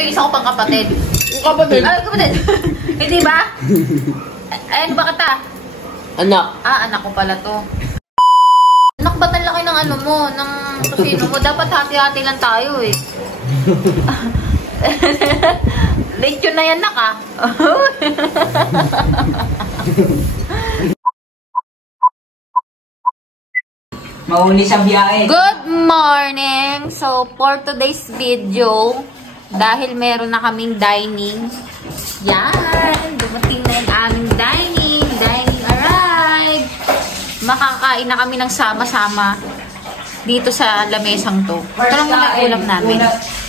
yung isa ko pang kapatid. Yung kapatid? Ay, kapatid. Hindi ba? Ay, ano ba kita? Anak. Ah, anak ko pala to. Anak, ba't ang laki ng ano mo, ng tusino mo? Dapat hati-hati lang tayo eh. Late yun na yan, nak ah. Mauni sa biyahe. Good morning! So, for today's video, dahil meron na kaming dining, yan, dumating na yung aming dining. Dining arrived! Makakain na kami ng sama-sama dito sa lamesang to. Ito lang muna ulam namin.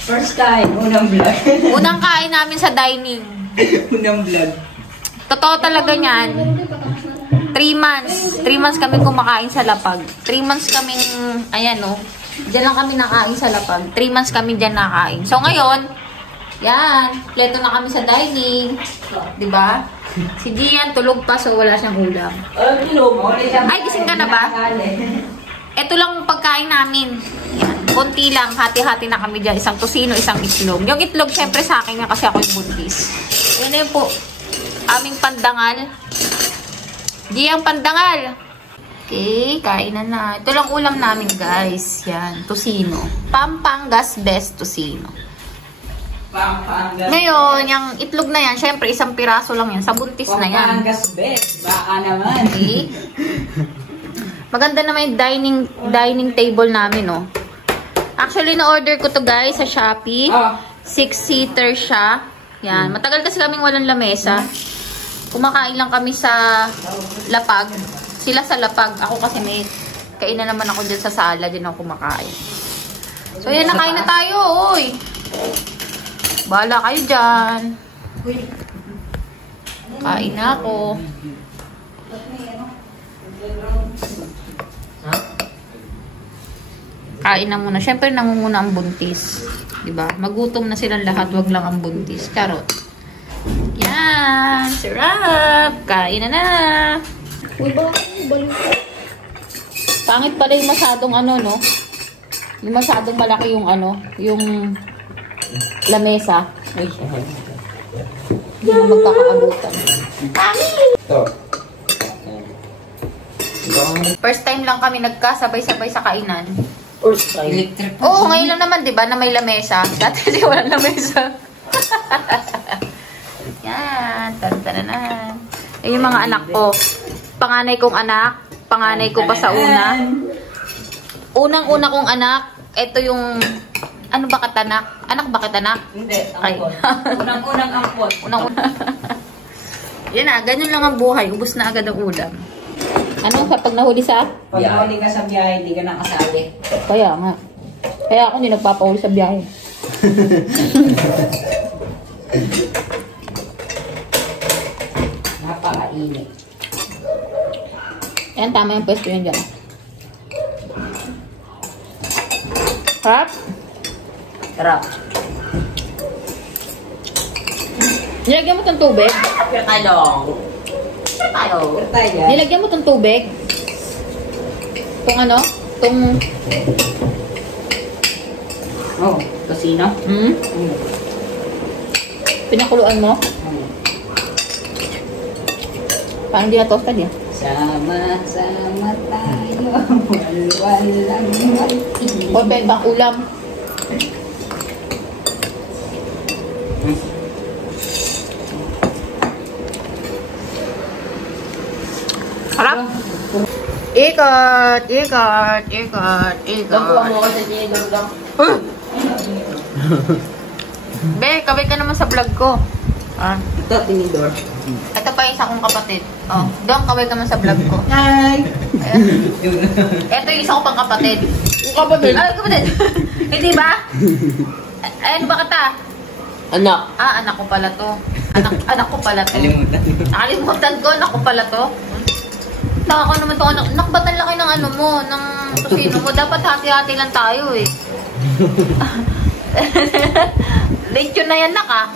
First time, unang vlog. Unang kain namin sa dining. Unang vlog. Totoo talaga yan. 3 months. 3 months kami kumakain sa lapag. 3 months kaming, ayan o. Diyan lang kami nakain sa lapag. 3 months kami diyan nakain. So ngayon, yan. Pleto na kami sa dining. Diba? Si Gian tulog pa so wala siyang ulam. Ay, gising ka na ba? Ito lang pagkain namin. Yan. Konti lang. Hati-hati na kami dyan. Isang tusino, isang itlog. Yung itlog, syempre sa akin kasi ako yung buntis. Yan na yun po. Aming pandangal. Giyang pandangal. Okay, kainan na. Ito lang ulam namin, guys. Yan, tusino. Pampangas best tusino. Pampangas. Ngayon, yung itlog na yan, syempre, isang piraso lang yan. Sa buntis na yan. Pampangas best. Baka naman. Okay. Maganda naman yung dining table namin, oh. Actually, na-order ko to, guys, sa Shopee. 6-seater siya. Yan. Matagal kasi kaming walang lamesa. Kumakain lang kami sa lapag. Sila sa lapag. Ako kasi may kainan naman ako dyan sa sala. Din ako kumakain. So, yan. Nakain na tayo. Uy. Bahala kayo dyan. Kain na ako. Kain na muna. Siyempre, nangunguna ang buntis. Diba? Magutom na silang lahat. Wag lang ang buntis. Charot. Yan. Sarap. Kain na na. Uy, pangit pala yung masyadong ano, no? Yung masyadong malaki yung ano, yung lamesa. Ay, hindi mo magkakaabutan. First time lang kami nagkasabay-sabay sa kainan. First time. Electric. Oo, ngayon lang naman, di ba, na may lamesa. Dati di walang lamesa. Yan, tan-tananan. Eh, yung mga anak ko. Panganay kong anak. Panganay ko pa sa una. Unang-una kong anak. Ito yung, ano ba katanak? Anak ba katanak? Hindi, Ay. Unang-unang ampon. Unang-una. Yan na, ganyan lang ang buhay. Ubus na agad ang ulam. Ano, kapag nahuli sa? Pag nahuli ka sa biyahe, hindi ka nakasali. Kaya nga. Kaya ako hindi nagpapahuli sa biyahe. Napakainit. Ayan, tama yung pwesto yun dyan. Harap? Sarap. Nilagyan mo itong tubig? Kaya tayo. Tayo. Nilagyan mo itong tubig? Itong ano? Itong... Oh, kusina? Pinakuluan mo? Parang di na-toasted yan. Sama-sama tayo. Walang mati. O, bang ulam. Harap? Ikot, ikot, ikot, ikot. Nakuha mo kasi dinidor lang. Be, kabay ka naman sa vlog ko. Ah. Ito, tinidor. Ito pa yung isa kong kapatid. Oh, doon kabay ka naman sa vlog ko. Hi! Ito yung isa ko pang kapatid. Yung kapatid? Ay, kapatid. Hindi ba? Ay, ano ba kita? Anak. Ah, anak ko pala to. Anak ko pala to. Nakalimutan ko, anak ko pala to. Taka naman to, anak. Anak, ba't ang laki ng ano mo, ng tusino mo? Dapat hati-hati lang tayo eh. Late yun na yan, nak ah.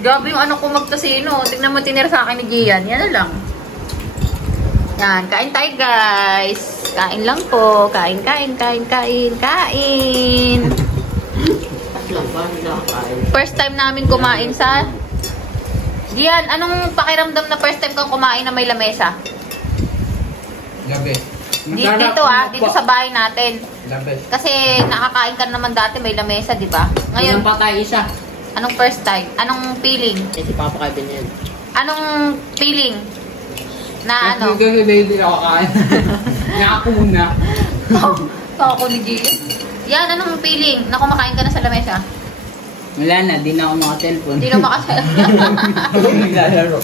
Grabe yung ano ko magtusino. Tignan mo tinira sa akin ni Gian. Yan na lang. Yan, kain tayo guys. Kain lang po. Kain, kain, kain, kain, kain. Lang ba? Nakakain. First time namin kumain sa... Gian, anong pakiramdam na first time kang kumain na may lamesa? Gabi. Dito sa bahay natin. Gabi. Kasi nakakain ka naman dati may lamesa, di ba? Ngayon, pa tayo isa. anong first time? Anong feeling? Eh, si Papa Kevin yan. Anong feeling? Na ano? Kasi hindi nakakain. Nakakuna. Ako ni Gian. Yan, anong feeling na kumakain ka na sa lamesa? Wala na, di na ako maka-cellphone. Hindi ka makasal. Naglalaro.